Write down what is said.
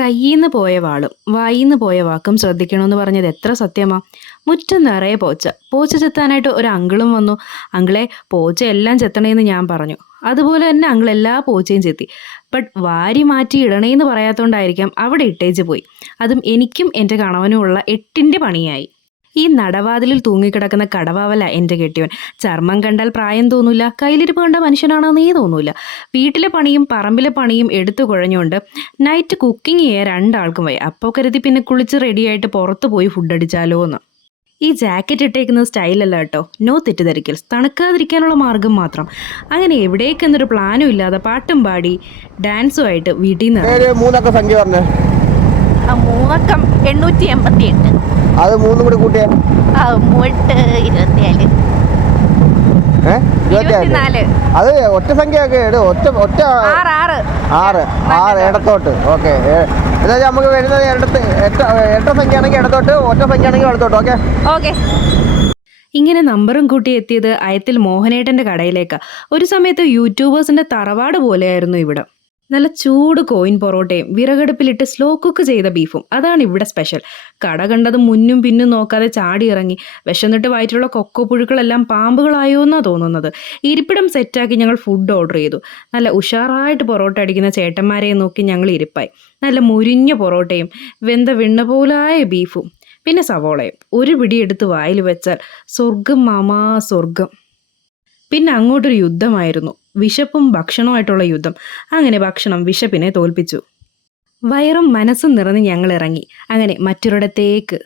കയ്യിന്ന് പോയ വാളും വായിന്ന് പോയ വാക്കും ശ്രദ്ധിക്കണമെന്ന് പറഞ്ഞത് എത്ര സത്യമാ. മുറ്റം നിറയെ പോച്ച. പോച്ച ചെത്താനായിട്ട് ഒരു അങ്കിളും വന്നു. അങ്കിളെ, പോച്ച എല്ലാം ചെത്തണേന്ന് ഞാൻ പറഞ്ഞു. അതുപോലെ തന്നെ അങ്കിൾ എല്ലാ പോച്ചയും ചെത്തി. ബട്ട് വാരി മാറ്റി ഇടണേന്ന് പറയാത്തോണ്ടായിരിക്കാം അവിടെ ഇട്ടേച്ച് പോയി. അതും എനിക്കും എൻ്റെ കണവനുമുള്ള 8ൻ്റെ പണിയായി. ഈ നടവാതിലിൽ തൂങ്ങിക്കിടക്കുന്ന കടവാവല എൻ്റെ കെട്ടിയവൻ. ചർമ്മം കണ്ടാൽ പ്രായം തോന്നൂല, കയ്യിലിരിപ്പ് കണ്ട മനുഷ്യനാണെന്നേ തോന്നൂല. വീട്ടിലെ പണിയും പറമ്പിലെ പണിയും എടുത്തു കുഴഞ്ഞുകൊണ്ട് നൈറ്റ് കുക്കിംഗ് ചെയ്യാൻ 2 ആൾക്കും വയ്യ. അപ്പോൾ കരുതി പിന്നെ കുളിച്ച് റെഡിയായിട്ട് പുറത്ത് പോയി ഫുഡ് അടിച്ചാലോ എന്ന്. ഈ ജാക്കറ്റ് ഇട്ടേക്കുന്നത് സ്റ്റൈലല്ല കേട്ടോ, നോ തെറ്റിദ്ധരിക്കൽ, തണുക്കാതിരിക്കാനുള്ള മാർഗം മാത്രം. അങ്ങനെ എവിടേക്കെന്നൊരു പ്ലാനും ഇല്ലാതെ പാട്ടും പാടി ഡാൻസുമായിട്ട് വീട്ടിൽ നിന്ന് 3 സംഖ്യ പറഞ്ഞു. 888. അത് 3 കൂടി കൂട്ടിയ 24. അത് ഒറ്റ സംഖ്യ ഒക്കെ ഒറ്റ 6 ഇടത്തോട്ട്. ഓക്കെ, എന്താ നമുക്ക് വരുന്നത് ഇരട്ട സംഖ്യ ആണെങ്കിൽ ഇടത്തോട്ട്, ഒറ്റ സംഖ്യ ആണെങ്കിൽ ഇടത്തോട്ട്. Okay okay. ഇങ്ങനെ നമ്പറും കൂട്ടി എത്തിയത് അയത്തിൽ മോഹനേട്ടൻ്റെ കടയിലേക്കാണ്. ഒരു സമയത്ത് യൂട്യൂബേഴ്സിൻ്റെ തറവാട് പോലെയായിരുന്നു ഇവിടെ. നല്ല ചൂട് കോയിൻ പൊറോട്ടയും വിറകടുപ്പിലിട്ട് സ്ലോ കുക്ക് ചെയ്ത ബീഫും, അതാണ് ഇവിടെ സ്പെഷ്യൽ. കട കണ്ടത് മുന്നും പിന്നും നോക്കാതെ ചാടി ഇറങ്ങി. വിശന്നിട്ട് വയറ്റിലുള്ള കൊക്കോ പുഴുക്കളെല്ലാം പാമ്പുകളായോ എന്നാണ് തോന്നുന്നത്. ഇരിപ്പിടം സെറ്റാക്കി ഞങ്ങൾ ഫുഡ് ഓർഡർ ചെയ്തു. നല്ല ഉഷാറായിട്ട് പൊറോട്ട അടിക്കുന്ന ചേട്ടന്മാരെ നോക്കി ഞങ്ങൾ ഇരിപ്പായി. നല്ല മുരിഞ്ഞ പൊറോട്ടയും വെന്ത വിണ്ണ പോലായ ബീഫും പിന്നെ സവോളയും ഒരു പിടി എടുത്ത് വായിൽ വെച്ചാൽ സ്വർഗം മാമാ സ്വർഗം. പിന്നെ അങ്ങോട്ടൊരു യുദ്ധമായിരുന്നു, വിശപ്പും ഭക്ഷണവുമായിട്ടുള്ള യുദ്ധം. അങ്ങനെ ഭക്ഷണം വിശപ്പിനെ തോൽപ്പിച്ചു. വയറും മനസ്സും നിറഞ്ഞ് ഞങ്ങൾ ഇറങ്ങി. അങ്ങനെ മറ്റൊരിടത്തേക്ക്.